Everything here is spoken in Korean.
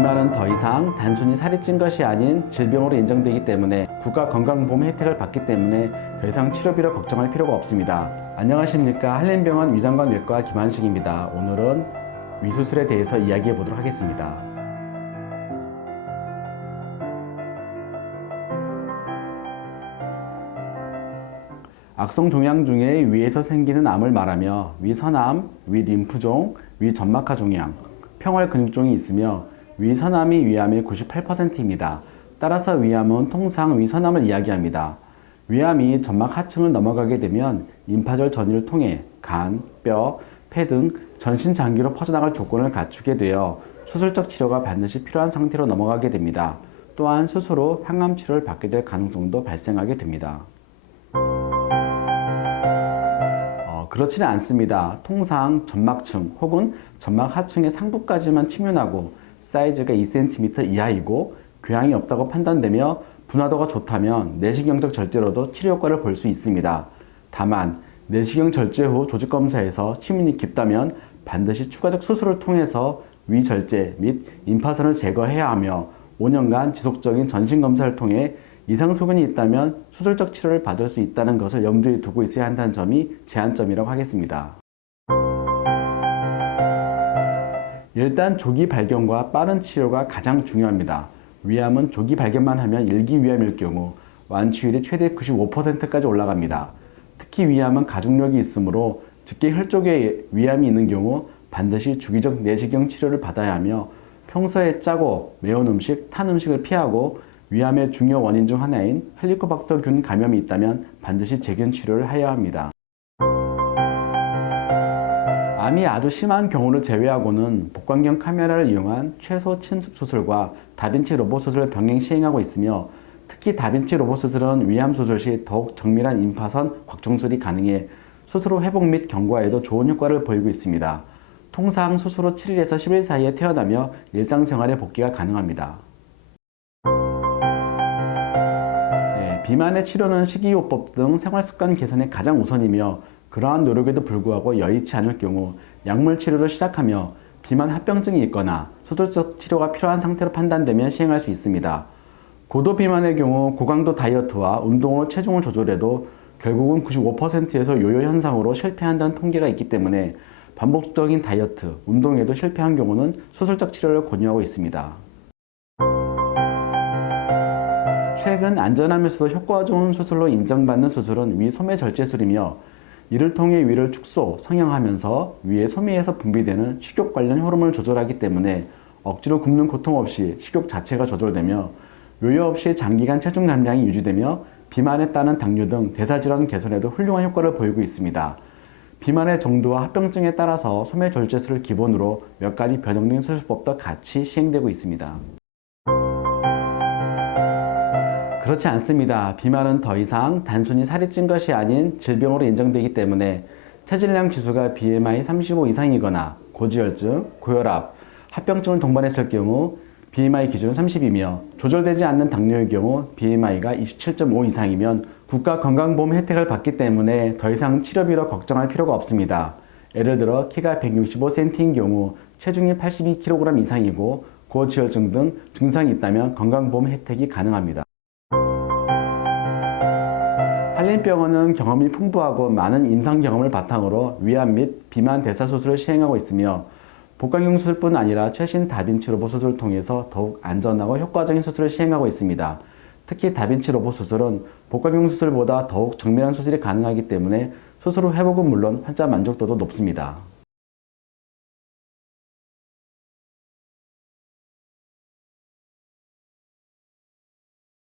비만은 더 이상 단순히 살이 찐 것이 아닌 질병으로 인정되기 때문에 국가건강보험 혜택을 받기 때문에 더 이상 치료비로 걱정할 필요가 없습니다. 안녕하십니까. 한림병원 위장관외과 김한식입니다. 오늘은 위수술에 대해서 이야기해 보도록 하겠습니다. 악성 종양 중에 위에서 생기는 암을 말하며 위선암, 위림프종, 위점막하 종양, 평월 근육종이 있으며 위선암이 위암의 98%입니다. 따라서 위암은 통상 위선암을 이야기합니다. 위암이 점막 하층을 넘어가게 되면 임파절 전이를 통해 간, 뼈, 폐 등 전신 장기로 퍼져나갈 조건을 갖추게 되어 수술적 치료가 반드시 필요한 상태로 넘어가게 됩니다. 또한 수술 후 항암 치료를 받게 될 가능성도 발생하게 됩니다. 그렇지는 않습니다. 통상 점막층 혹은 점막 하층의 상부까지만 침윤하고 사이즈가 2cm 이하이고 교양이 없다고 판단되며 분화도가 좋다면 내시경적 절제로도 치료 효과를 볼 수 있습니다. 다만 내시경 절제 후 조직검사에서 침윤이 깊다면 반드시 추가적 수술을 통해서 위절제 및 임파선을 제거해야 하며 5년간 지속적인 전신검사를 통해 이상 소견이 있다면 수술적 치료를 받을 수 있다는 것을 염두에 두고 있어야 한다는 점이 제한점이라고 하겠습니다. 일단 조기 발견과 빠른 치료가 가장 중요합니다. 위암은 조기 발견만 하면 일기 위암일 경우 완치율이 최대 95%까지 올라갑니다. 특히 위암은 가족력이 있으므로 직계 혈족에 위암이 있는 경우 반드시 주기적 내시경 치료를 받아야 하며 평소에 짜고 매운 음식, 탄 음식을 피하고 위암의 중요 원인 중 하나인 헬리코박터균 감염이 있다면 반드시 재균 치료를 해야 합니다. 암이 아주 심한 경우를 제외하고는 복강경 카메라를 이용한 최소 침습 수술과 다빈치 로봇 수술을 병행 시행하고 있으며 특히 다빈치 로봇 수술은 위암 수술 시 더욱 정밀한 임파선 확정술이 가능해 수술 후 회복 및 경과에도 좋은 효과를 보이고 있습니다. 통상 수술 후 7일에서 10일 사이에 퇴원하며 일상생활에 복귀가 가능합니다. 비만의 치료는 식이요법 등 생활습관 개선이 가장 우선이며 그러한 노력에도 불구하고 여의치 않을 경우 약물 치료를 시작하며 비만 합병증이 있거나 수술적 치료가 필요한 상태로 판단되면 시행할 수 있습니다. 고도 비만의 경우 고강도 다이어트와 운동으로 체중을 조절해도 결국은 95%에서 요요 현상으로 실패한다는 통계가 있기 때문에 반복적인 다이어트, 운동에도 실패한 경우는 수술적 치료를 권유하고 있습니다. 최근 안전하면서도 효과가 좋은 수술로 인정받는 수술은 위 소매 절제술이며 이를 통해 위를 축소, 성형하면서 위의 소매에서 분비되는 식욕 관련 호르몬을 조절하기 때문에 억지로 굶는 고통 없이 식욕 자체가 조절되며 요요 없이 장기간 체중 감량이 유지되며 비만에 따른 당뇨 등 대사질환 개선에도 훌륭한 효과를 보이고 있습니다. 비만의 정도와 합병증에 따라서 소매 절제술을 기본으로 몇 가지 변형된 수술법도 같이 시행되고 있습니다. 그렇지 않습니다. 비만은 더 이상 단순히 살이 찐 것이 아닌 질병으로 인정되기 때문에 체질량 지수가 BMI 35 이상이거나 고지혈증, 고혈압, 합병증을 동반했을 경우 BMI 기준은 30이며 조절되지 않는 당뇨의 경우 BMI가 27.5 이상이면 국가건강보험 혜택을 받기 때문에 더 이상 치료비로 걱정할 필요가 없습니다. 예를 들어 키가 165cm인 경우 체중이 82kg 이상이고 고지혈증 등 증상이 있다면 건강보험 혜택이 가능합니다. 한림병원은 경험이 풍부하고 많은 임상 경험을 바탕으로 위암 및 비만 대사 수술을 시행하고 있으며 복강경 수술뿐 아니라 최신 다빈치 로봇 수술을 통해서 더욱 안전하고 효과적인 수술을 시행하고 있습니다. 특히 다빈치 로봇 수술은 복강경 수술보다 더욱 정밀한 수술이 가능하기 때문에 수술 후 회복은 물론 환자 만족도도 높습니다.